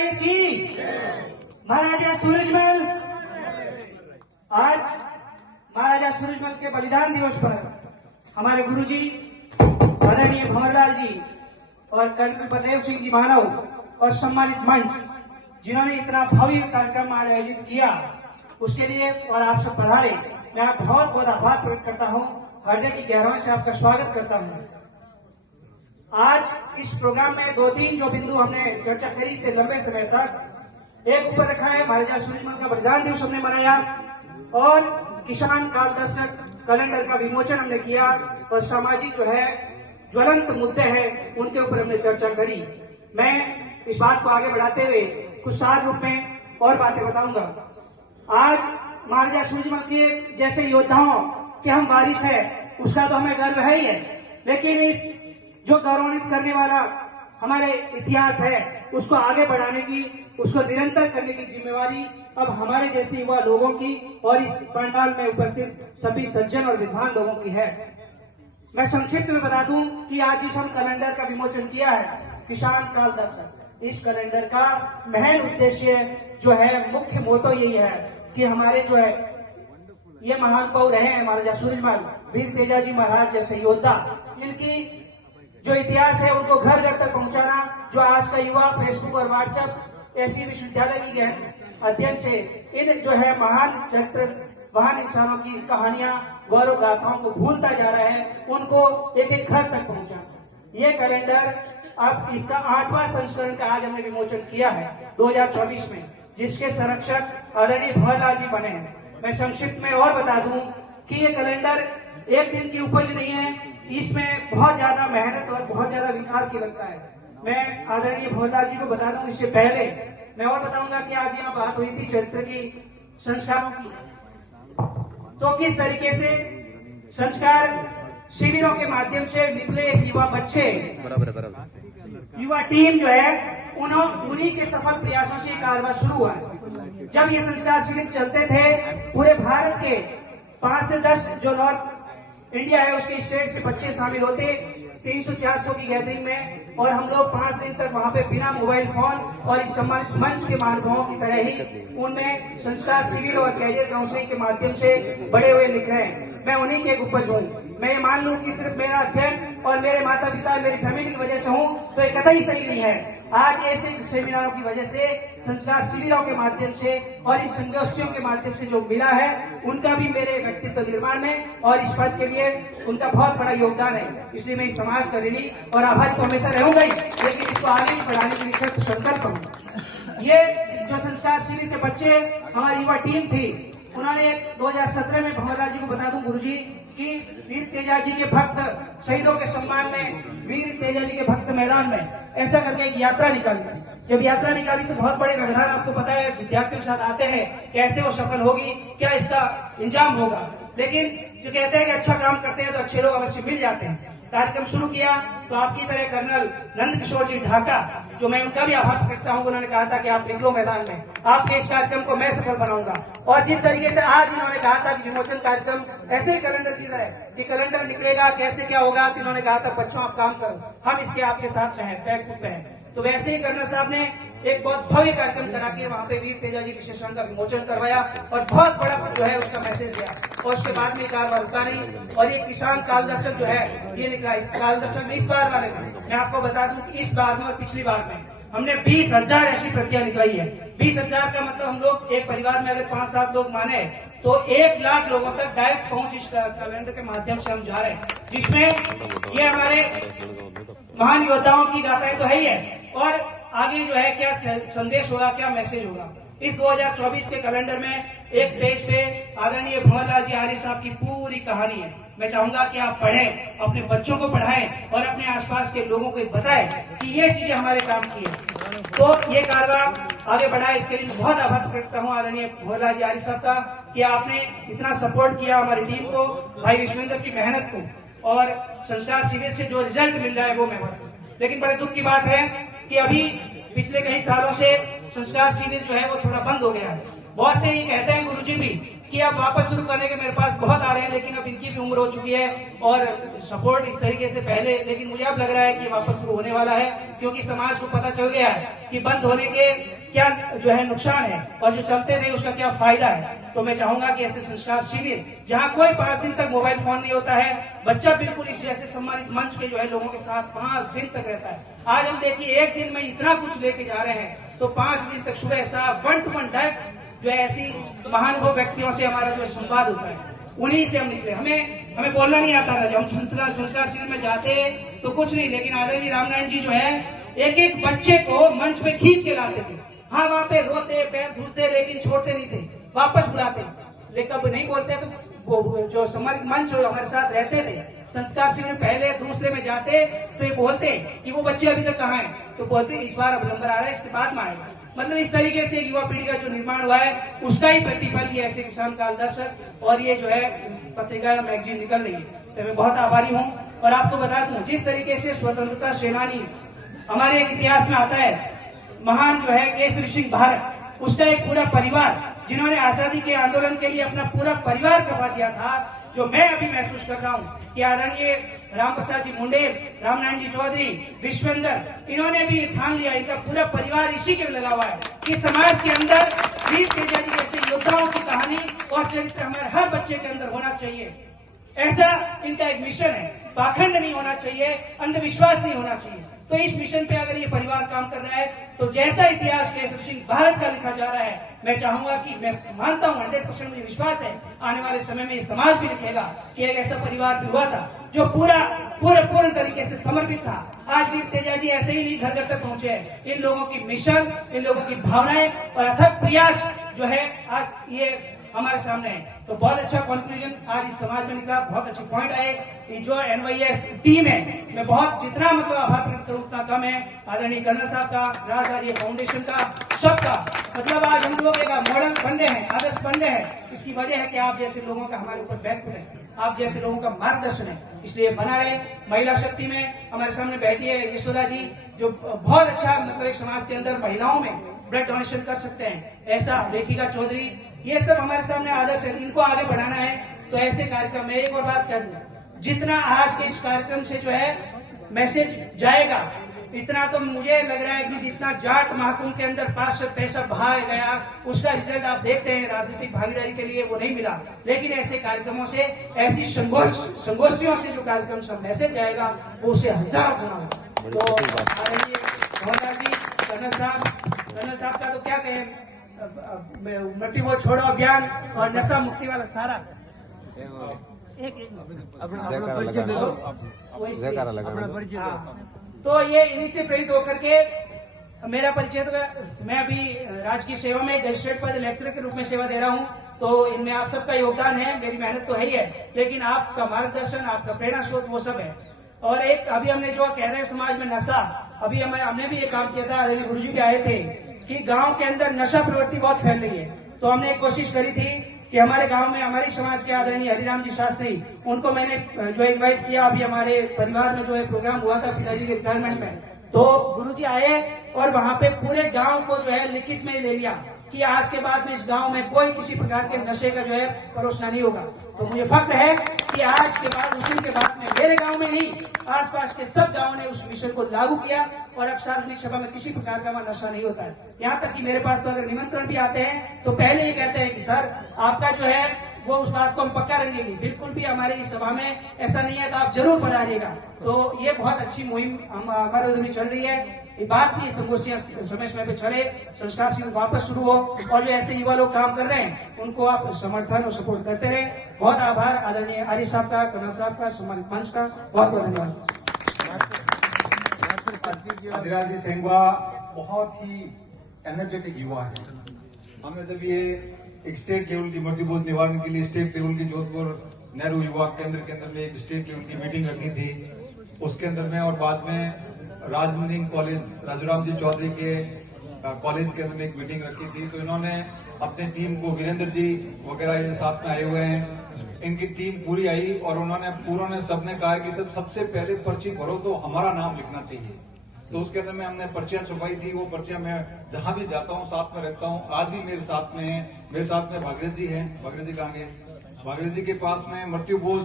जी की, महाराजा सूरजमल। आज महाराजा सूरजमल के बलिदान दिवस पर हमारे गुरुजी आदरणीय भंवरलाल जी और कर्नल बलदेव सिंह जी मानव और सम्मानित मंच, जिन्होंने इतना भव्य कार्यक्रम आज आयोजित किया, उसके लिए और आप सब पधारे, मैं आप बहुत बहुत आभार प्रकट करता हूँ। हृदय की गहराई से आपका स्वागत करता हूँ। आज इस प्रोग्राम में 2-3 जो बिंदु हमने चर्चा करी थे लंबे समय तक, एक ऊपर रखा है महाराजा सूरजमल का बलिदान दिवस हमने मनाया और किसान काल दर्शक कैलेंडर का विमोचन हमने किया और सामाजिक जो है ज्वलंत मुद्दे हैं उनके ऊपर हमने चर्चा करी। मैं इस बात को आगे बढ़ाते हुए कुछ सार रूप में और बातें बताऊंगा। आज महाराजा सूरजमल के जैसे योद्धाओं के हम वारिस है, उसका तो हमें गर्व है ही है, लेकिन इस जो गौरवान्वित करने वाला हमारे इतिहास है उसको आगे बढ़ाने की, उसको निरंतर करने की जिम्मेवारी अब हमारे जैसे युवा लोगों की और इस पंडाल में उपस्थित सभी सज्जन और विद्वान लोगों की है। मैं संक्षिप्त में बता दूं कि आज जिस हम कैलेंडर का विमोचन किया है, किसान काल दर्शक, इस कैलेंडर का महल उद्देश्य जो है, मुख्य मोटो यही है कि हमारे जो है ये महान पौ रहे हैं महाराजा सूरजमल, वीर तेजाजी महाराज जैसे योद्धा, इनकी जो इतिहास है उनको घर घर तक पहुंचाना। जो आज का युवा फेसबुक और व्हाट्सएप ऐसी विश्वविद्यालय की गए अध्ययन से इन जो है महान चरित्र, महान इंसानों की कहानियां, गौरव गाथाओं को भूलता जा रहा है, उनको एक एक घर तक पहुंचाना। ये कैलेंडर अब इसका 8वां संस्करण का आज हमने विमोचन किया है 2024 में, जिसके संरक्षक आदरणीय भंवरलाल जी बने हैं। मैं संक्षिप्त में और बता दूं कि ये कैलेंडर एक दिन की उपज नहीं है, इसमें बहुत ज्यादा मेहनत और बहुत ज्यादा विचार की लगता है। मैं आदरणीय भंवरलाल जी को बता दूं, इससे पहले मैं और बताऊंगा कि आज यहाँ बात हुई थी चरित्र की, संस्कारों की, तो किस तरीके से संस्कार शिविरों के माध्यम से निकले एक युवा बच्चे, युवा टीम जो है, उन्हीं के सफल प्रयासों से कारवां शुरू हुआ है। जब ये संस्कार शिविर चलते थे, पूरे भारत के 5 से 10 जो नॉर्थ इंडिया है उसके स्टेट से बच्चे शामिल होते 300-400 की गैदरिंग में, और हम लोग 5 दिन तक वहां पे बिना मोबाइल फोन और इस सम्मानित मंच के महानुभावों की तरह ही उनमें संस्कार शिविर और कैरियर काउंसलिंग के माध्यम से बड़े हुए निकले हैं। मैं उन्हीं के एक उपज हूँ। मैं ये मान लूं कि सिर्फ मेरा अध्ययन और मेरे माता पिता, मेरी फैमिली की वजह से हूँ तो ये कतई सही नहीं है। आज ऐसे सेमिनारों की वजह से, संस्कार शिविरों के माध्यम से और इस संगोष्ठियों के माध्यम से जो मिला है, उनका भी मेरे व्यक्तित्व निर्माण में और इस पद के लिए उनका बहुत बड़ा योगदान है। इसलिए मैं इस समाज का ऋणी और आभारी तो हमेशा रहूंगा ही, लेकिन इसको आगे भी बढ़ाने के लिए संकल्प हूँ। ये जो संस्कार शिविर के बच्चे हमारी युवा टीम थी, उन्होंने 2017 में भंवरलाल जी को बता दूं गुरुजी कि वीर तेजाजी के भक्त शहीदों के सम्मान में, वीर तेजाजी के भक्त मैदान में ऐसा करके एक यात्रा निकाली। जब यात्रा निकाली तो बहुत बड़े व्यवधान, आपको पता है, विद्यार्थियों के साथ आते हैं, कैसे वो सफल होगी, क्या इसका इंजाम होगा, लेकिन जो कहते हैं कि अच्छा काम करते हैं तो अच्छे लोग अवश्य मिल जाते हैं। कार्यक्रम शुरू किया तो आपकी तरह कर्नल नंद किशोर जी ढाका, जो मैं उनका भी आभार करता हूं, उन्होंने कहा था कि आप निकलो मैदान में, आपके इस कार्यक्रम को मैं सफल बनाऊंगा। और जिस तरीके से आज इन्होंने कहा था कि विमोचन कार्यक्रम ऐसे ही कैलेंडर की तरह कि कैलेंडर निकलेगा, कैसे क्या होगा, तो इन्होंने कहा था बच्चों आप काम करो, हम इसके आपके साथ हैं, टैक्स पे हैं। तो वैसे ही कर्नल साहब ने एक बहुत भव्य कार्यक्रम करा के वहां पे वीर तेजाजी विशेषण का विमोचन करवाया और बहुत बड़ा जो है उसका मैसेज दिया, और उसके बाद में कारवां रुका नहीं। और ये किसान काल दर्शक जो है ये निकला, इस काल दर्शक में इस बार वाले में मैं आपको बता दूं कि इस बार में और पिछली बार में हमने 20,000 ऐसी प्रतियां निकाली है। 20,000 का मतलब हम लोग एक परिवार में अगर 5-7 लोग माने तो 1 लाख लोगों तक डायरेक्ट पहुंच इस कैलेंडर के माध्यम से हम जा रहे हैं, जिसमें ये हमारे महान योद्धाओं की गाथाएं तो है ही है, और आगे जो है क्या संदेश होगा, क्या मैसेज होगा। इस 2024 के कैलेंडर में एक पेज पे आदरणीय भंवरलाल जी आर्य साहब की पूरी कहानी है। मैं चाहूंगा कि आप पढ़ें, अपने बच्चों को पढ़ाएं और अपने आसपास के लोगों को बताएं कि ये चीजें हमारे काम की है। तो ये कारवां आगे बढ़ाए, इसके लिए बहुत आभार करता हूँ आदरणीय भंवरलाल जी आर्य साहब का कि आपने इतना सपोर्ट किया हमारी टीम को, भाई विश्वेंद्र की मेहनत को, और संस्कार शिविर से जो रिजल्ट मिल रहा है वो मैं बताऊं। लेकिन बड़े दुख की बात है कि अभी पिछले कई सालों से संस्कार शिविर जो है वो थोड़ा बंद हो गया है। बहुत से ये कहते हैं गुरुजी भी कि अब वापस शुरू करने के मेरे पास बहुत आ रहे हैं, लेकिन अब इनकी भी उम्र हो चुकी है और सपोर्ट इस तरीके से पहले, लेकिन मुझे अब लग रहा है कि वापस शुरू होने वाला है, क्योंकि समाज को पता चल गया है कि बंद होने के क्या जो है नुकसान है और जो चलते रहे उसका क्या फायदा है। तो मैं चाहूंगा कि ऐसे संस्कार शिविर जहां कोई 5 दिन तक मोबाइल फोन नहीं होता है, बच्चा बिल्कुल इस जैसे सम्मानित मंच के जो है लोगों के साथ 5 दिन तक रहता है। आज हम देखिए एक दिन में इतना कुछ लेके जा रहे हैं, तो 5 दिन तक सुबह साहब 1 to 1 डायरेक्ट जो है ऐसी महानुभव व्यक्तियों से हमारा जो संवाद होता है, उन्हीं से हम निकले। हमें बोलना नहीं आता था। जब हम संस्कार शिविर में जाते तो कुछ नहीं, लेकिन आदरणीय रामनारायण जी जो है एक एक बच्चे को मंच पे खींच के लाते थे। हाँ, वहाँ पे रोते पैर धुलते, लेकिन छोड़ते नहीं थे, वापस बुलाते। लेकिन अब नहीं बोलते तो वो जो सम्मानित मंच हमारे साथ रहते थे, संस्कार शिविर में पहले दूसरे में जाते तो ये बोलते कि वो बच्चे अभी तक कहाँ हैं, तो बोलते इस बार अब नंबर आ रहा है, इसके बाद में आएगा। मतलब इस तरीके से युवा पीढ़ी का जो निर्माण हुआ है उसका ही प्रतिफल ये ऐसे किसान काल दर्शक और ये जो है पत्रिका या मैगजीन निकल रही है। तो मैं बहुत आभारी हूँ। और आपको बता दूं, जिस तरीके से स्वतंत्रता सेनानी हमारे इतिहास में आता है, महान जो है केसरी सिंह भारत, उसका एक पूरा परिवार जिन्होंने आजादी के आंदोलन के लिए अपना पूरा परिवार करवा दिया था, जो मैं अभी महसूस कर रहा हूँ कि आदरणीय राम प्रसाद जी मुंडेर, रामनारायण जी चौधरी, विश्वेंद्र, इन्होंने भी ठान लिया, इनका पूरा परिवार इसी के लगा हुआ है कि समाज के अंदर वीर तेजा जी जैसे योद्धाओं की कहानी और चरित्र हमारे हर बच्चे के अंदर होना चाहिए। ऐसा इनका एक मिशन है। पाखंड नहीं होना चाहिए, अंधविश्वास नहीं होना चाहिए। तो इस मिशन पे अगर ये परिवार काम कर रहा है, तो जैसा इतिहास केसरी सिंह भारत का लिखा जा रहा है, मैं चाहूंगा कि मैं मानता हूं 100% मुझे विश्वास है आने वाले समय में ये समाज भी लिखेगा कि एक ऐसा परिवार भी हुआ था जो पूर्ण तरीके से समर्पित था। आज वीर तेजा जी ऐसे ही नहीं घर घर तक पहुंचे हैं। इन लोगों की मिशन, इन लोगों की भावनाएं और अथक प्रयास जो है आज ये हमारे सामने है। तो बहुत अच्छा कंक्लूजन आज इस समाज में निकला, बहुत अच्छे पॉइंट आए। जो NYS टीम है, मैं बहुत जितना मतलब आभार प्रकट करूं उतना कम है। आदरणीय कर्नल साहब का, राजधारी फाउंडेशन का, सबका। मतलब आज हम लोग एक मॉडल बन रहे हैं, आदर्श बन रहे हैं। इसकी वजह है कि आप जैसे लोगों का हमारे ऊपर बैकफुट है, आप जैसे लोगों का मार्गदर्शन है, इसलिए बना रहे। महिला शक्ति में हमारे सामने बैठी है यशोदा जी, जो बहुत अच्छा मतलब एक समाज के अंदर महिलाओं में ब्लड डोनेशन कर सकते हैं, ऐसा लेखिका चौधरी, ये सब हमारे सामने आदर्श है। इनको आगे बढ़ाना है तो ऐसे कार्यक्रम में एक और बात कह दूं, जितना आज के इस कार्यक्रम से जो है मैसेज जाएगा, इतना तो मुझे लग रहा है कि जितना जाट महाकुंभ के अंदर पैसा बहाया गया, उसका रिजल्ट आप देखते हैं राजनीतिक भागीदारी के लिए वो नहीं मिला। लेकिन ऐसे कार्यक्रमों से, ऐसी संगोष्ठियों से जो कार्यक्रम सब मैसेज जाएगा, वो उसे 1000 गुना होगा। तो मोहनलाल जी, कर्नल साहब का तो क्या कहें, मट्टी वो छोड़ो अभियान और नशा मुक्ति वाला सारा तो ये इन्हीं से प्रेरित होकर के मेरा परिचय। तो मैं अभी राजकीय सेवा में रजिस्ट्रेट पद लेक्चरर के रूप में सेवा दे रहा हूँ। तो इनमें आप सबका योगदान है, मेरी मेहनत तो है ही है, लेकिन आपका मार्गदर्शन, आपका प्रेरणा स्रोत वो सब है। और एक अभी हमने जो कह रहे हैं समाज में नशा, अभी हमने भी ये काम किया था, गुरु जी भी आए थे कि गांव के अंदर नशा प्रवृत्ति बहुत फैल रही है। तो हमने एक कोशिश करी थी कि हमारे गांव में हमारी समाज के आदरणीय हरिराम जी शास्त्री, उनको मैंने जो इनवाइट किया। अभी हमारे परिवार में जो है प्रोग्राम हुआ था पिताजी के रिटायरमेंट में, तो गुरुजी आए और वहां पे पूरे गांव को जो है लिखित में ले लिया कि आज के बाद में इस गांव में कोई किसी प्रकार के नशे का जो है परोसना नहीं होगा। तो मुझे फख्र है कि आज के बाद, उस दिन के बाद में मेरे गांव में नहीं, आसपास के सब गांवों ने उस मिशन को लागू किया और अब सार्वजनिक सभा में किसी प्रकार का वहां नशा नहीं होता है। यहाँ तक कि मेरे पास तो अगर निमंत्रण भी आते हैं तो पहले ही कहते हैं कि सर आपका जो है वो उस बात को हम पक्का रखेंगे, बिल्कुल भी हमारी इस सभा में ऐसा नहीं है, तो आप जरूर पधारिएगा। तो ये बहुत अच्छी मुहिम हमारे उधर में चल रही है। ये बात भी संगोष्ठियां समय समय पे चले, संस्कार शिविर वापस शुरू हो और जो ऐसे युवा लोग काम कर रहे हैं उनको आप समर्थन और सपोर्ट करते रहे। बहुत आभार आदरणीय आर्य साहब का, कर्नल साहब का, सम्मानित मंच का बहुत बहुत धन्यवाद। अधिराज जी सेंगवा बहुत ही एनर्जेटिक युवा है। हमने जब ये एक स्टेट लेवल की मर्दीबोध निवारण के लिए स्टेट लेवल की जोधपुर नेहरू युवा केंद्र के अंदर में एक स्टेट लेवल की मीटिंग रखी थी, उसके अंदर में और बाद में राजमंदिर कॉलेज राजूराम जी चौधरी के कॉलेज के अंदर में एक मीटिंग रखी थी। तो इन्होंने अपनी टीम को, वीरेंद्र जी वगैरह ये साथ में आए हुए हैं, इनकी टीम पूरी आई और उन्होंने सबने कहा कि सबसे पहले पर्ची भरो तो हमारा नाम लिखना चाहिए। तो उसके अंदर में हमने पर्चियां छुपाई थी। वो पर्चियां मैं जहां भी जाता हूं साथ में रखता हूं। आज भी मेरे साथ में है। मेरे साथ में भागीरथ जी हैं। भागीरथ जी कहाँ गए? भागीरथ जी के पास में मृत्यु बोझ